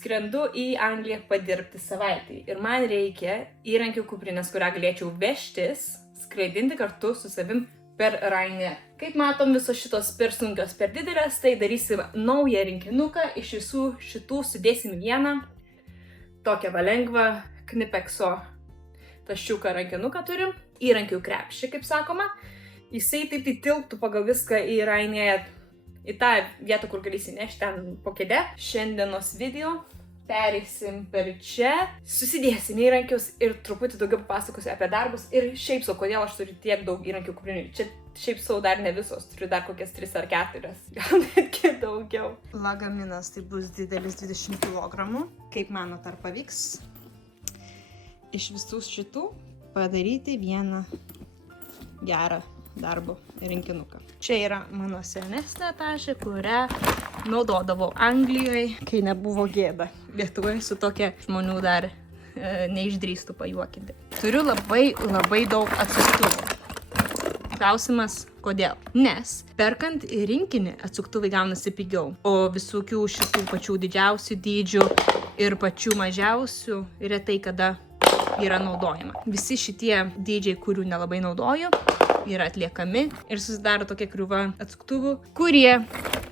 skrendu į Angliją padirbti savaitį ir man reikia įrankių kuprinės, kurią galėčiau vežtis, skraidinti kartu su savim per Ryanair. Kaip matom, visos šitos per sunkios, per didelės, tai darysim naują rinkinuką, iš visų šitų sudėsim vieną, tokią lengvą Knipexo taščiuką rankinuką turim, įrankių krepšį, kaip sakoma. Jisai taip tilptų pagal viską į Ryanair, į tą vietą, kur galėsi nešti ten po kėdę. Šiandienos video pereisim per čia, susidėsim įrankius ir truputį daugiau papasakosiu apie darbus ir šiaip sau, kodėl aš turiu tiek daug įrankių kuprinių. Čia šiaip sau dar ne visos, turiu dar kokias 3 ar 4, gal netgi daugiau. Lagaminas tai bus didelis 20 kg. Kaip manot, ar pavyks iš visų šitų padaryti vieną gerą darbo rinkinuką. Čia yra mano senesnė tašė, kurią naudodavau Anglijoje, kai nebuvo gėda. Lietuvoje su tokia žmonių dar neišdrįstų pajuokinti. Turiu labai daug atsuktuvų. Klausimas, kodėl? Nes perkant rinkinį atsuktuvai gaunasi pigiau, o visokių šitų pačių didžiausių dydžių ir pačių mažiausių retai kada yra naudojama. Visi šitie dydžiai, kurių nelabai naudoju, yra atliekami ir susidaro tokia krūva atsuktuvų, kurie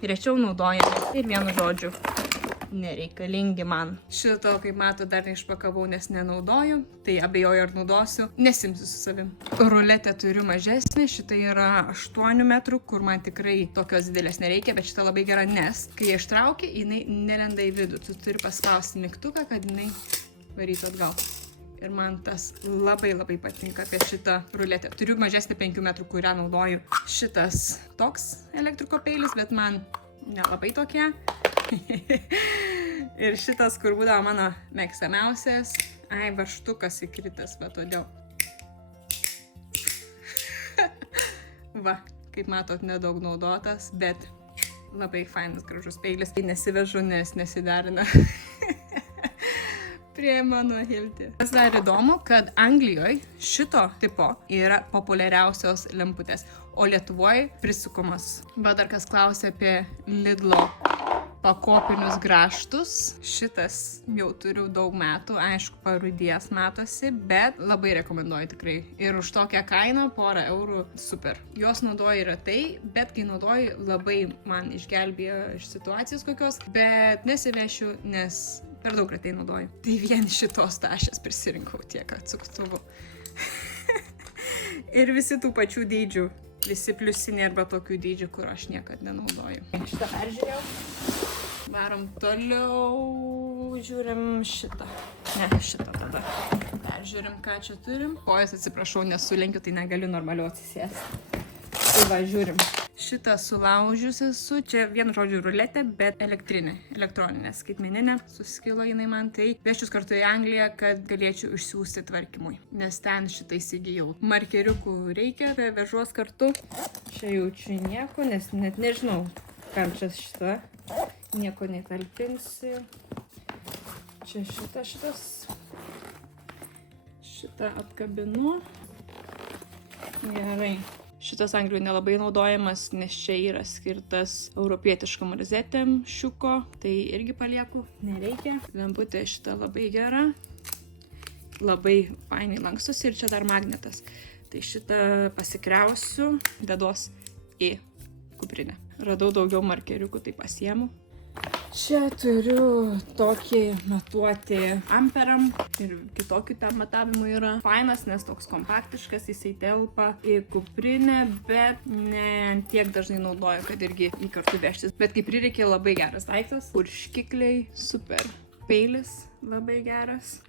rečiau naudojami ir vienu žodžiu nereikalingi man. Šito, kaip mato, dar neišpakavau, nes nenaudoju, tai abejoju ar naudosiu, nesimsiu su savim. Ruletę turiu mažesnį, šita yra 8 metrų, kur man tikrai tokios didelės nereikia, bet šita labai gera, nes kai ištraukia, jinai nelenda į vidų. Tu turi paspausti mygtuką, kad jinai varytų atgal. Ir man tas labai patinka apie šitą ruletę. Turiu mažesnį 5 metrų, kurią naudoju. Šitas toks elektriko peilis, bet man nelabai tokie. Ir šitas, kur būdavo mano mėgstamiausias. Ai, varžtukas įkritęs, bet todėl. Va, kaip matot, nedaug naudotas, bet labai fainas, gražus peilis. Nesivežu, nes nesiderina prie mano Hilti. Kas dar įdomu, kad Anglijoje šito tipo yra populiariausios lemputės, o Lietuvoje prisukumas. Bet dar kas klausia apie Lidlo pakopinius grąžtus. Šitas jau turiu daug metų, aišku, parūdijas matosi, bet labai rekomenduoju tikrai. Ir už tokią kainą, porą eurų, super. Jos naudoju retai, bet kai naudoju, labai man išgelbėjo iš situacijos kokios, bet nesivešiu, nes per daug retai naudoju. Tai vien šitos tašės prisirinkau tiek atsuktuvų. Ir visi tų pačių dydžių. Visi pliusiniai arba tokių dydžių, kur aš niekad nenaudoju. Šitą peržiūrėjau. Varom toliau. Žiūrim šitą. Ne, šitą tada. Peržiūrim, ką čia turim. Kojas, atsiprašau, nesulenkiu, tai negaliu normaliau atsisėsti. Tai va, žiūrim. Šitą sulaužius esu, čia vienu žodžiu ruletė, bet elektrinė, elektroninė, skaitmeninė, suskilo jinai man, tai vežčius kartu į Angliją, kad galėčiau išsiųsti tvarkymui, nes ten šitą įsigijau. Markeriukų reikia, vežuos kartu. Čia jaučiu nieko, nes net nežinau, kam čia šita, nieko netalpinsi. Čia šitą atkabinu. Gerai. Šitas Anglijoje nelabai naudojamas, nes čia yra skirtas europietiškom rozetėm šiuko, tai irgi palieku, nereikia. Lemputė šita labai gera, labai fainai lankstosi ir čia dar magnetas. Tai šitą pasikriausiu, deduos į kuprinę. Radau daugiau markeriukų, tai pasiemu. Čia turiu tokį matuoti amperam ir kitokių ten matavimų yra. Fainas, nes toks kompaktiškas, jisai telpa į kuprinę, bet ne tiek dažnai naudoju, kad irgi jį kartu vežtis. Bet kai prireikė, labai geras daiktas. Purškikliai, super. Peilis labai geras.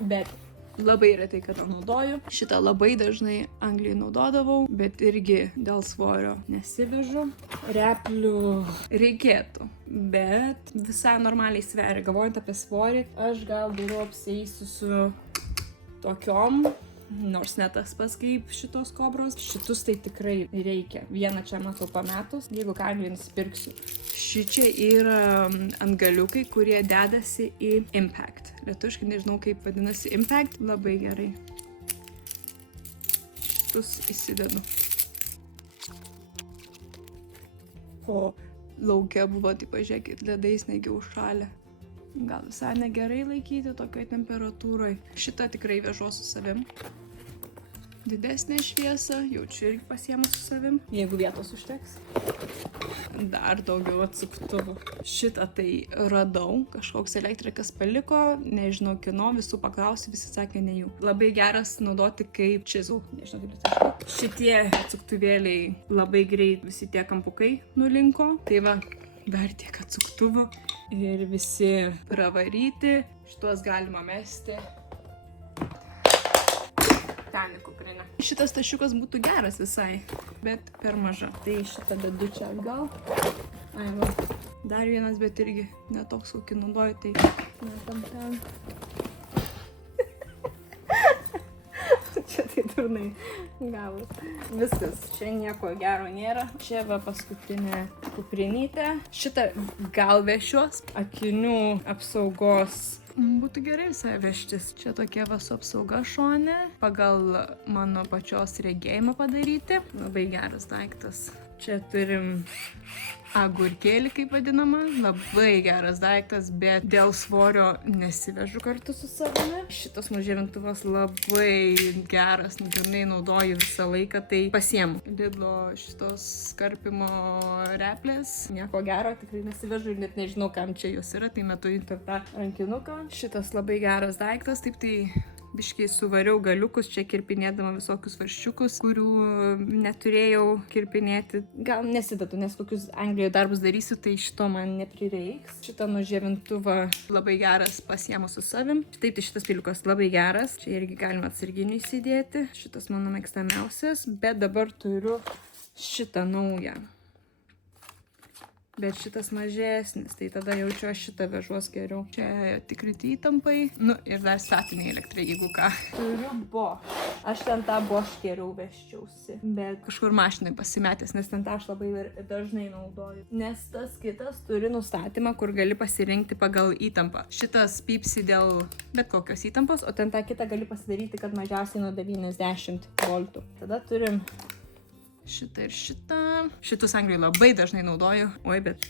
Bet labai retai kada naudoju. Šitą labai dažnai Anglijoje naudodavau, bet irgi dėl svorio nesivežu. Replių reikėtų, bet visai normaliai sveria. Galvojant apie svorį, aš gal geriau apsieisiu su tokiom, nors ne tas pats kaip šitos kobros. Šitus tai tikrai reikia. Vieną čia matau pametus, jeigu ką Anglijoje nusipirksiu. Šičia yra antgaliukai, kurie dedasi į Impact. Lietuviškai nežinau, kaip vadinasi Impact. Labai gerai. Šitus įsidedu. O lauke buvo, tai pažiūrėkit, ledais negi užšalę. Gal visai negerai laikyti tokioj temperatūroje. Šitą tikrai vežu su savim. Didesnė šviesa, jaučiu irgi pasiemu su savim, jeigu vietos užteks. Dar daugiau atsuktuvų. Šitą tai radau, kažkoks elektrikas paliko, nežinau kino, visų paklausiu, visi sakė ne jų. Labai geras naudoti kaip chisel, nežinau kaip lietuviškai. Šitie atsuktuvėliai labai greit, visi tie kampukai nulinko, tai va, dar tiek atsuktuvų ir visi pravaryti, šitos galima mesti. Ten į kuprinę. Šitas tašiukas būtų geras visai, bet per maža. Tai šitą dedu čia atgal. Ai va, dar vienas, bet irgi netoks kokį naudoju, tai metam ten. Čia tai durnai gavus. Viskas, čia nieko gero nėra. Čia va paskutinė kuprinytė. Šitą gal vešiuos, akinių apsaugos. Būtų gerai visai vežtis. Čia tokia va su apsauga šone, pagal mano pačios regėjimą padaryti. Labai geras daiktas. Čia turim agurkėlį, kaip vadinama. Labai geras daiktas, bet dėl svorio nesivežu kartu su savimi. Šitas nužėvintuvas labai geras, grynai naudoju visą laiką, tai pasiemu. Lidlo šitos karpimo replės. Nieko gero, tikrai nesivežu ir net nežinau, kam čia jos yra, tai metu į tą rankinuką. Šitas labai geras daiktas, taip tai biškiai suvariau galiukus, čia kirpinėdama visokius varščiukus, kurių neturėjau kirpinėti. Gal nesidedu, nes kokius Anglijoje darbus darysiu, tai šito man neprireiks. Šitą nužėvintuvą labai geras pasiemu su savim. Taip, tai šitas piliukas labai geras. Čia irgi galima atsarginių įsidėti. Šitas mano mėgstamiausias, bet dabar turiu šitą naują. Bet šitas mažesnis, tai tada jaučiu aš šitą vežuos geriau. Čia tikrinti įtampai. Nu ir dar statiniai elektrai, jeigu ką. Turiu Bosch. Aš ten tą Bosch geriau vežčiausi. Bet kažkur mašinai pasimetęs, nes ten tą aš labai dažnai naudoju. Nes tas kitas turi nustatymą, kur gali pasirinkti pagal įtampą. Šitas pypsi dėl bet kokios įtampos, o ten tą kitą gali pasidaryti, kad mažiausiai nuo 90 voltų. Tada turim šitą ir šitą. Šitus Anglijoje labai dažnai naudoju. Oi, bet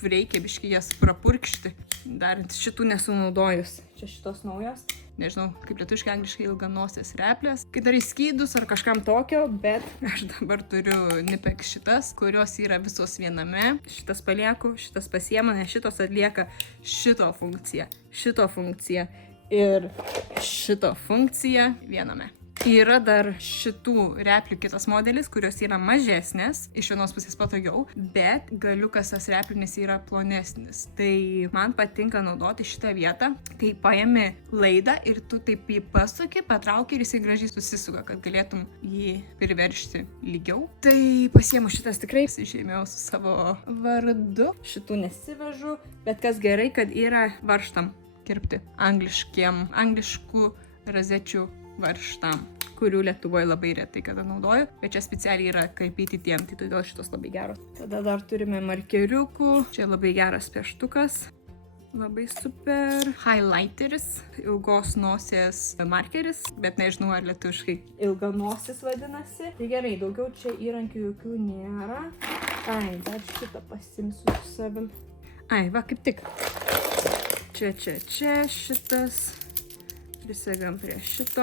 reikia biškai jas prapurkšti. Dar šitų nesu naudojus. Čia šitos naujos. Nežinau, kaip lietuviškai angliškai ilganosės replės. Kai darai skydus ar kažkam tokio, bet aš dabar turiu Nipex šitas, kurios yra visos viename. Šitas palieku, šitas pasiema, nes šitos atlieka šito funkciją ir šito funkciją viename. Yra dar šitų replių kitas modelis, kurios yra mažesnės, iš vienos pusės patogiau, bet galiukas tas replinis yra plonesnis. Tai man patinka naudoti šitą vietą, kai paimi laidą ir tu taip jį pasuki, patrauki ir jisai gražiai susisuka, kad galėtum jį priveršti lygiau. Tai pasiemu šitas tikrai, išėmiau su savo vardu. Šitų nesivežu, bet kas gerai, kad yra varžtam kirpti angliškų razečių varžtam, kurių Lietuvoje labai retai kada naudoju, bet čia specialiai yra karpyti tiem, tai todėl šitos labai geros. Tada dar turime markeriukų, čia labai geras pieštukas, labai super. Highlighteris, ilgos nosies markeris, bet nežinau ar lietuviškai ilga nosis vadinasi. Tai gerai, daugiau čia įrankių jokių nėra. Ai, dar šitą pasimsiu su savim. Ai, va kaip tik. Čia šitas. Prisegam prie šito.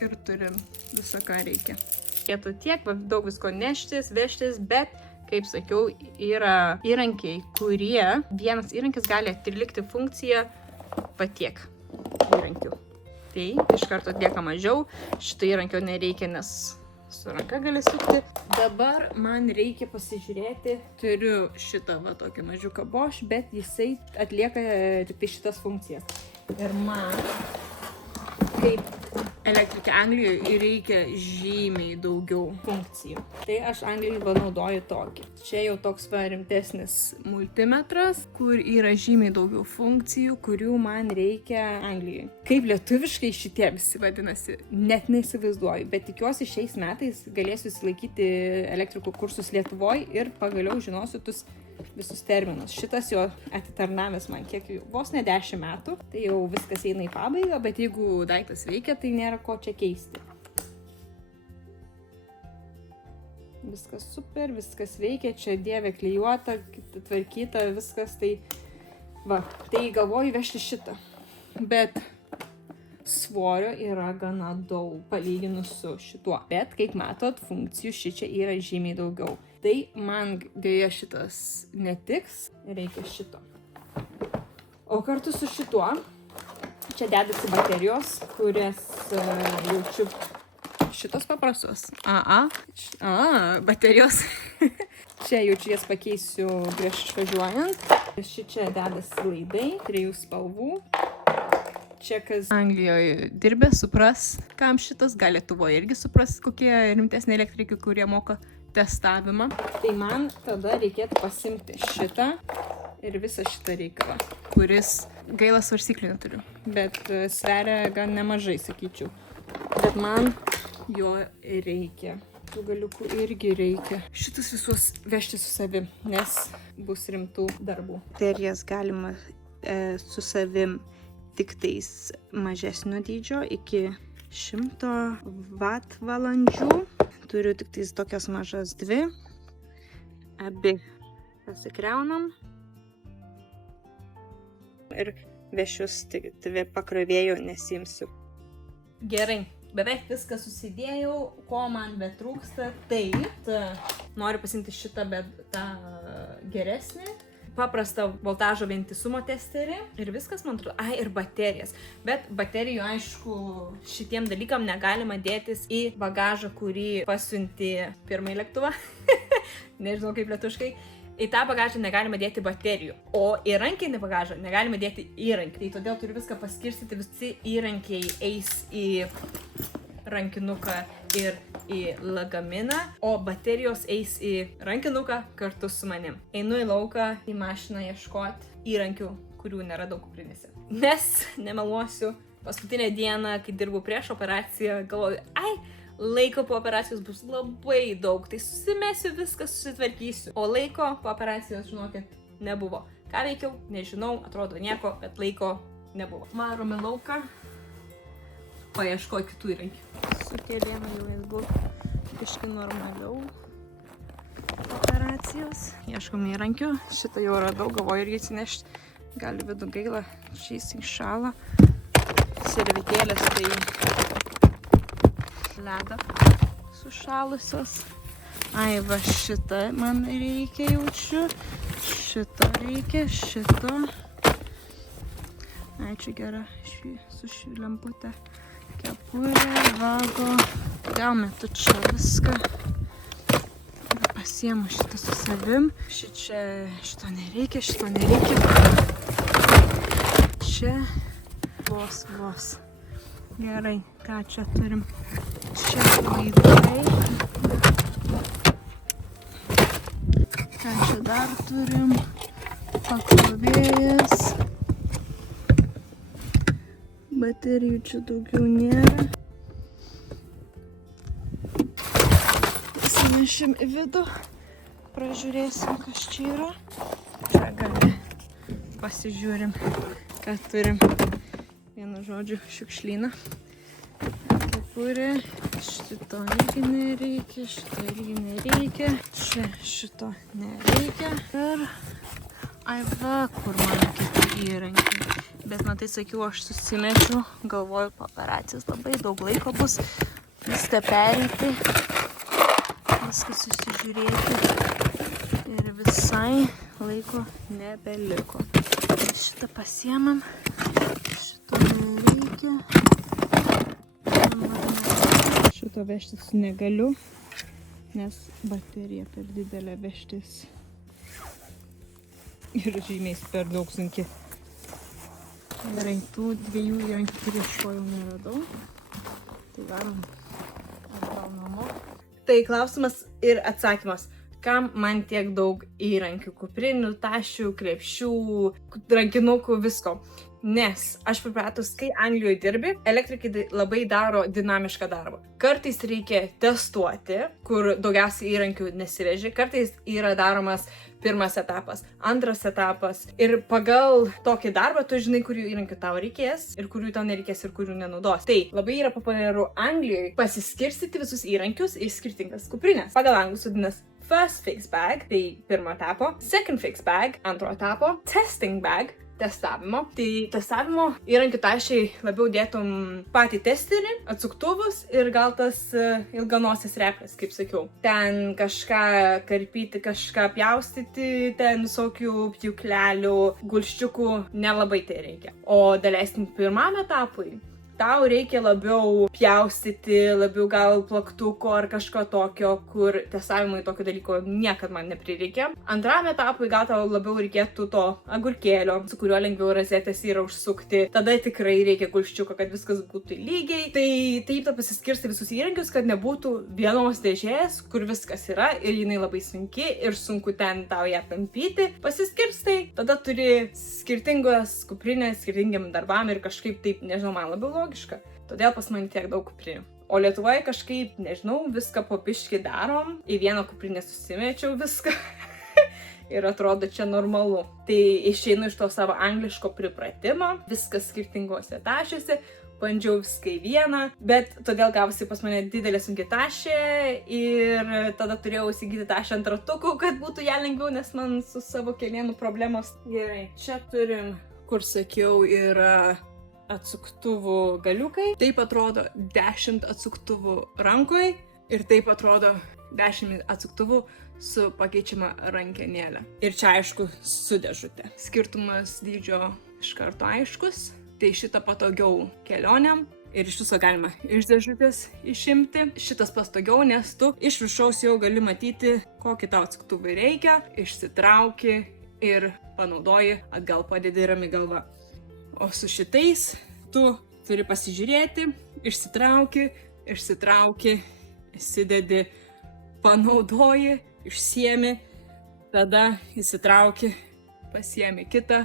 Ir turim visą, ką reikia. Reikėtų tiek, daug visko neštis, vežtis, bet, kaip sakiau, yra įrankiai, kurie vienas įrankis gali atlikti funkciją patiek įrankių. Tai iš karto atlieka mažiau, šito įrankio nereikia, nes su ranka gali sukti. Dabar man reikia pasižiūrėti, turiu šitą va tokį mažiuką Bosch, bet jisai atlieka tik tai šitas funkcijas. Ir man, kaip elektrikė Anglijoje, reikia žymiai daugiau funkcijų. Tai aš Anglijoje naudoju tokį. Čia jau toks rimtesnis multimetras, kur yra žymiai daugiau funkcijų, kurių man reikia Anglijoje. Kaip lietuviškai šitie visi vadinasi, net neįsivaizduoju, bet tikiuosi šiais metais galėsiu įsilaikyti elektrikų kursus Lietuvoje ir pagaliau žinosiu visus terminus. Šitas jo atitarnavęs man kiek vos ne 10 metų, tai jau viskas eina į pabaigą, bet jeigu daiktas veikia, tai nėra ko čia keisti. viskas super, viskas veikia, čia dievė klijuota, tvarkyta, viskas, tai va, tai galvoju vežti šitą. Bet svorio yra gana daug palyginus su šituo. Bet, kaip matot, funkcijų šičia yra žymiai daugiau. Tai man dėja šitas netiks, reikia šito. O kartu su šituo, čia dedasi baterijos, kurias jaučiu šitos paprastos. Baterijos. Čia jaučiu jas pakeisiu prieš išvažiuojant. Šičia dedasi laidai, 3 spalvų. Čia kas Anglijoje dirbė, supras, kam šitas, gal Lietuvoje irgi supras, kokie rimtesni elektrikai, kurie moka testavimą. Tai man tada reikėtų pasimti šitą ir visą šitą reikalą, kuris gaila svarstyklių neturiu, bet sveria gan nemažai, sakyčiau. Bet man jo reikia. Tų galiukų irgi reikia. Šitus visus vežti su savim, nes bus rimtų darbų. Baterijas galima su savim tik tais mažesnio dydžio iki 100 vatvalandžių. Turiu tik tais tokias mažas 2. Abi pasikriaunam. Ir vešius tik 2 pakrovėjų nesimsiu. Gerai, beveik viską susidėjau, ko man betrūksta. Tai noriu pasimti šitą, bet tą geresnį. Paprastą voltažo vientisumo testerį ir viskas, man atrodo, ir baterijas. Bet baterijų, aišku, šitiem dalykam negalima dėtis į bagažą, kurį pasiunti pirmąjį lėktuvą. Nežinau kaip lietuviškai. Į tą bagažą negalima dėti baterijų, o į rankinį bagažą negalima dėti įrankį. Tai todėl turiu viską paskirstyti, visi įrankiai eis į rankinuką ir į lagaminą, o baterijos eis į rankinuką kartu su manim. Einu į lauką, į mašiną ieškoti įrankių, kurių neradau kuprinėse. Nes, nemeluosiu, paskutinę dieną, kai dirbau prieš operaciją, galvoju, laiko po operacijos bus labai daug, tai susimesiu viską, susitvarkysiu. O laiko po operacijos, žinokit, nebuvo. Ką veikiau, nežinau, atrodo nieko, bet laiko nebuvo. Varom į lauką. Paieškoju kitų įrankių. Su kėdėm jau jis buvo biškai normaliau operacijos. Ieškom įrankių. Šitą jau radau, galvoju irgi atsinešti. Gali vidų gaila, šis įšala. Servetėlės tai ledą sušalusios. Va šitą man reikia jaučiu. Šito reikia, šito. Čia gera su ši lemputė. Kepurė, vago, gal metu čia viską. Pasiemu šitą su savim. Šito nereikia, šito nereikia. Čia vos. Gerai, ką čia turim? Čia laidai. Ką čia dar turim? Pakrovėjas. Baterijų čia daugiau nėra. Įsinešim į vidų. Pražiūrėsim, kas čia yra. Čia gali pasižiūrim, ką turim. Vienu žodžiu, šiukšlyną. Kepurė. Šito irgi nereikia, šito irgi nereikia. Čia šito nereikia. Ir kur mano kiti įrankiai. Bet man tai sakiau, aš susimečiu, galvoju, po operacijos labai daug laiko bus viską pereiti, viską susižiūrėti ir visai laiko nebeliko. Šitą pasiemam, šito nereikia. Šito vežtis negaliu, nes baterija per didelė vežtis ir žymiai per daug sunki. Gerai, tų 2 įrankių, kurie ieškojau, neradau. Tai varom atgal namo. Tai klausimas ir atsakymas. Kam man tiek daug įrankių? Kuprinių, tašių, krepšių, rankinukų, visko. Nes aš pripratus, kai Anglijoje dirbi, elektrikai labai daro dinamišką darbą. Kartais reikia testuoti, kur daugiausiai įrankių nesiveži, kartais yra daromas pirmas etapas, antras etapas ir pagal tokį darbą tu žinai, kurių įrankių tau reikės ir kurių tau nereikės ir kurių nenaudos. Tai labai yra populiaru Anglijoje pasiskirstyti visus įrankius į skirtingas kuprinės. Pagal anglų sudinasi first fix bag, tai pirmo etapo, second fix bag, antro etapo, testing bag, testavimo. Tai testavimo įrankių tašiai labiau dėtum patį testerį, atsuktuvus ir gal tas ilganosis reples, kaip sakiau. Ten kažką karpyti, kažką pjaustyti, ten visokių pjūklelių, gulščiukų nelabai tai reikia. O daleiskim pirmam etapui tau reikia labiau pjaustyti, labiau gal plaktuko ar kažko tokio, kur testavimui tokio dalyko niekad man neprireikia. Antram etapui gal tau labiau reikėtų to agurkėlio, su kuriuo lengviau rozetės yra užsukti. Tada tikrai reikia gulščiuko, kad viskas būtų lygiai. Tai taip tu pasiskirstai visus įrankius, kad nebūtų vienos dėžės, kur viskas yra ir jinai labai sunki ir sunku ten tau ją tampyti. Pasiskirstai, tada turi skirtingas kuprinės, skirtingiam darbam ir kažkaip taip, nežinau, man labiau logiška. Todėl pas mane tiek daug kuprinių. O Lietuvoje kažkaip, nežinau, viską po biškį darom. Į vieną kuprinę susimečiau viską. Ir atrodo čia normalu. Tai išeinu iš to savo angliško pripratimo. Viskas skirtingose tašėse. Bandžiau viską į vieną. Bet todėl gavosi pas mane didelė sunki tašė. Ir tada turėjau įsigyti tašę ant ratukų, kad būtų ją lengviau, nes man su savo kelienų problemos. Gerai, čia turim, kur sakiau, yra atsuktuvų galiukai. Taip atrodo 10 atsuktuvų rankoje ir taip atrodo 10 atsuktuvų su pakeičiama rankenėlė. Ir čia aišku su dėžute. Skirtumas dydžio iš karto aiškus. Tai šitą patogiau kelionėm ir iš viso galima iš dėžutės išimti. Šitas patogiau, nes tu iš viršaus jau gali matyti, kokį tau atsuktuvai reikia, išsitrauki ir panaudoji, atgal padedi rami galva. O su šitais tu turi pasižiūrėti, išsitrauki, įsidedi, panaudoji, išsiemi, tada įsitrauki, pasiemi kitą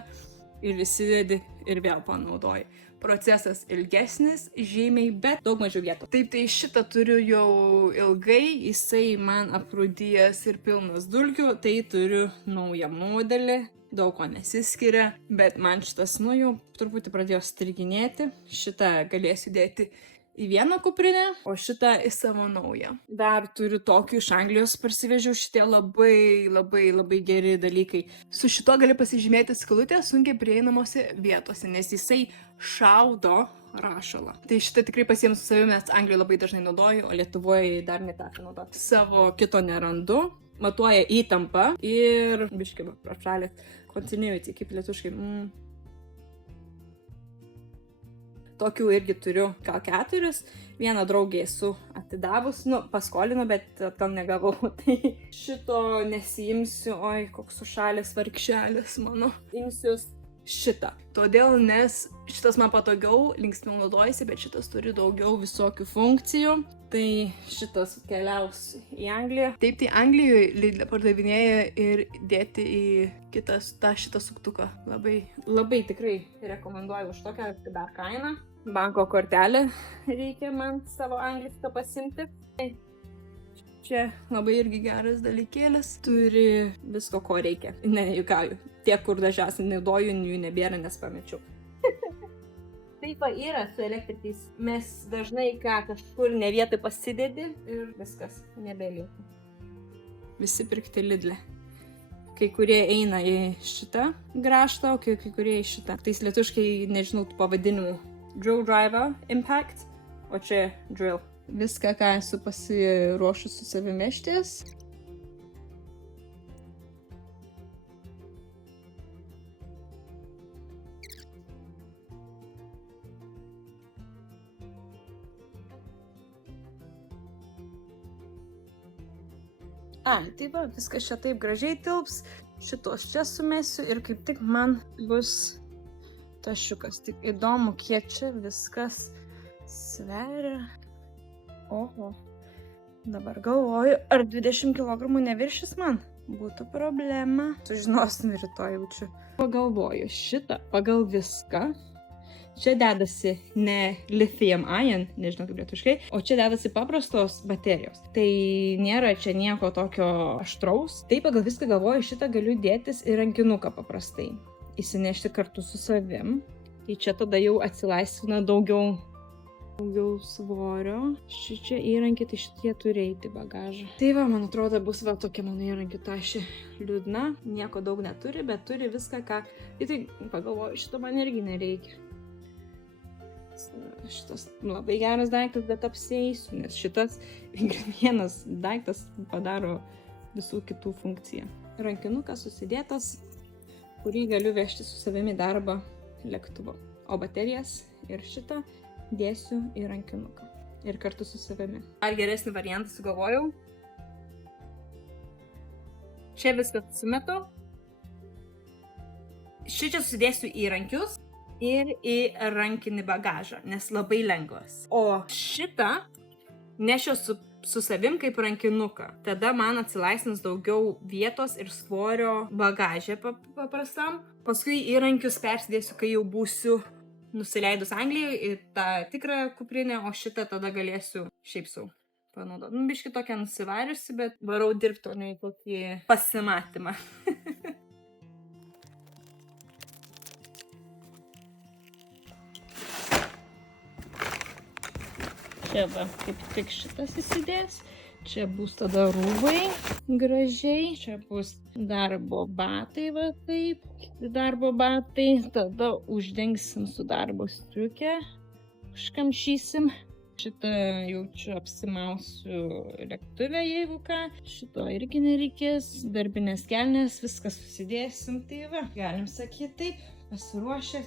ir įsidedi ir vėl panaudoji. Procesas ilgesnis, žymiai, bet daug mažiau vietų. Taip, tai šitą turiu jau ilgai, jisai man aprūdijęs ir pilnas dulkių, tai turiu naują modelį. Daug ko nesiskiria, bet man šitas, jau truputį pradėjo striginėti. Šitą galėsiu dėti į vieną kuprinę, o šitą į savo naują. Dar turiu tokių iš Anglijos parsivežiau, šitie labai geri dalykai. Su šito gali pasižymėti skylutę sunkiai prieinamose vietose, nes jisai šaudo rašalą. Tai šitą tikrai pasiėmu su savimi, nes Anglijoje labai dažnai naudoju, o Lietuvoje dar neteko naudoti. Savo kito nerandu. Matuoja įtampą ir biškį prašalė continuity, kaip lietuškai. Tokių irgi turiu gal 4. Vieną draugę esu atidavus, paskolinu, bet atgal negavau. Tai šito nesiimsiu, oi, koks sušalęs vargšelis mano. Imsiu šitą. Todėl, nes šitas man patogiau, linksmiau naudojasi, bet šitas turi daugiau visokių funkcijų. Tai šitas keliaus į Angliją. Taip, tai Anglijoje Lidl pardavinėja ir dėti į šitą suktuką. Labai tikrai rekomenduoju už tokią dar kainą. Banko kortelę reikia man savo anglišką pasimti. Čia labai irgi geras dalykėlis. Turi visko, ko reikia. Nejuokauju. Tiek, kur dažniausiai naudoju, jų nebėra, nes pamečiau. Taip yra su elektrikais. Mes dažnai kažkur ne vietoj pasidedi ir viskas, nebelieka. Visi pirkti Lidle. Kai kurie eina į šitą grąžtą, o kai kurie į šitą. Tais lietuškai, nežinau, pavadinimų. Drill Driver Impact, o čia Drill. Viską, ką esu pasiruošus su savimi išties. Tai va, viskas čia taip gražiai tilps. Šitos čia sumesiu ir kaip tik man bus tašiukas. Tik įdomu, kiek čia viskas sveria. Oho. Dabar galvoju, ar 20 kg neviršys man? Būtų problema. Sužinosim rytoj jaučiu. Pagalvoju šitą pagal viską. Čia dedasi ne lithium ion, nežinau kaip lietuviškai, o čia dedasi paprastos baterijos. Tai nėra čia nieko tokio aštraus. Taip, pagal viską galvoju, šitą galiu dėtis į rankinuką paprastai. Įsinešti kartu su savim. Tai čia tada jau atsilaisvina daugiau svorio. Šičia įrankį, tai šitie turi eiti bagažą. Tai va, man atrodo, bus va tokia mano įrankių tašė liūdna. Nieko daug neturi, bet turi viską, ką... Tai pagalvoju, šito man irgi nereikia. Šitas labai geras daiktas, bet apsieisiu, nes šitas vienas daiktas padaro visų kitų funkciją. Rankinukas susidėtas, kurį galiu vežti su savimi darbą lėktuvo. O baterijas ir šitą dėsiu į rankinuką ir kartu su savimi. Ar geresnį variantą sugalvojau? Čia viską sumetu. Šičia susidėsiu įrankius ir į rankinį bagažą, nes labai lengvas. O šitą nešiu su savim kaip rankinuką. Tada man atsilaisvins daugiau vietos ir svorio bagaže paprastam. Paskui įrankius persidėsiu, kai jau būsiu nusileidus Anglijoje į tą tikrą kuprinę, o šitą tada galėsiu šiaip sau panaudoti. Biški tokia nusivariusi, bet varau dirbti, o ne į tokį pasimatymą. Čia va, kaip tik šitas įsidės. Čia bus tada rūbai gražiai. Čia bus darbo batai, va taip. Darbo batai. Tada uždengsim su darbo striuke. Užkamšysim. Šitą jaučiu apsimausiu lėktuve, jeigu ką. Šito irgi nereikės. Darbinės kelnės, viską susidėsim. Tai va, galim sakyti taip. Pasiruošę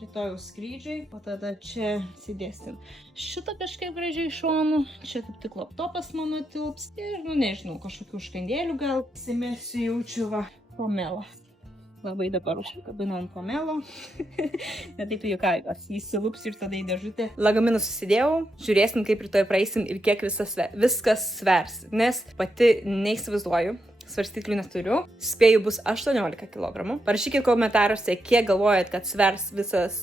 rytojaus skrydžiui, o tada čia sėdėsim. Šitą kažkaip gražiai šonu, čia kaip tik laptopas mano tilps ir, nežinau, kažkokių užkandėlių gal įsimesiu, jaučiu va, pomelo. Labai dabar užkabinu ant pomelo. Net taip juokavęs, įsilups ir tada į dėžutę. Lagaminą susidėjau, žiūrėsim, kaip rytoj praeisim ir kiek viskas svers, nes pati neįsivaizduoju. Svarstyklių neturiu. Spėju bus 18 kg. Parašykit komentaruose, kiek galvojat, kad svers visas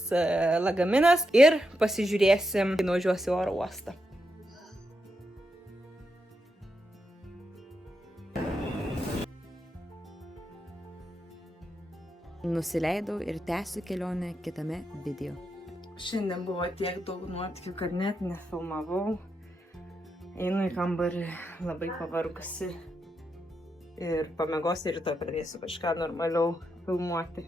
lagaminas ir pasižiūrėsim, kai nuvažiuosiu oro uostą. Nusileidau ir tęsiu kelionę kitame video. Šiandien buvo tiek daug nuotykių, kad net nefilmavau. Einu į kambarį labai pavargusi. Ir pamiegosiu ir rytoj pradėsiu kažką normaliau filmuoti.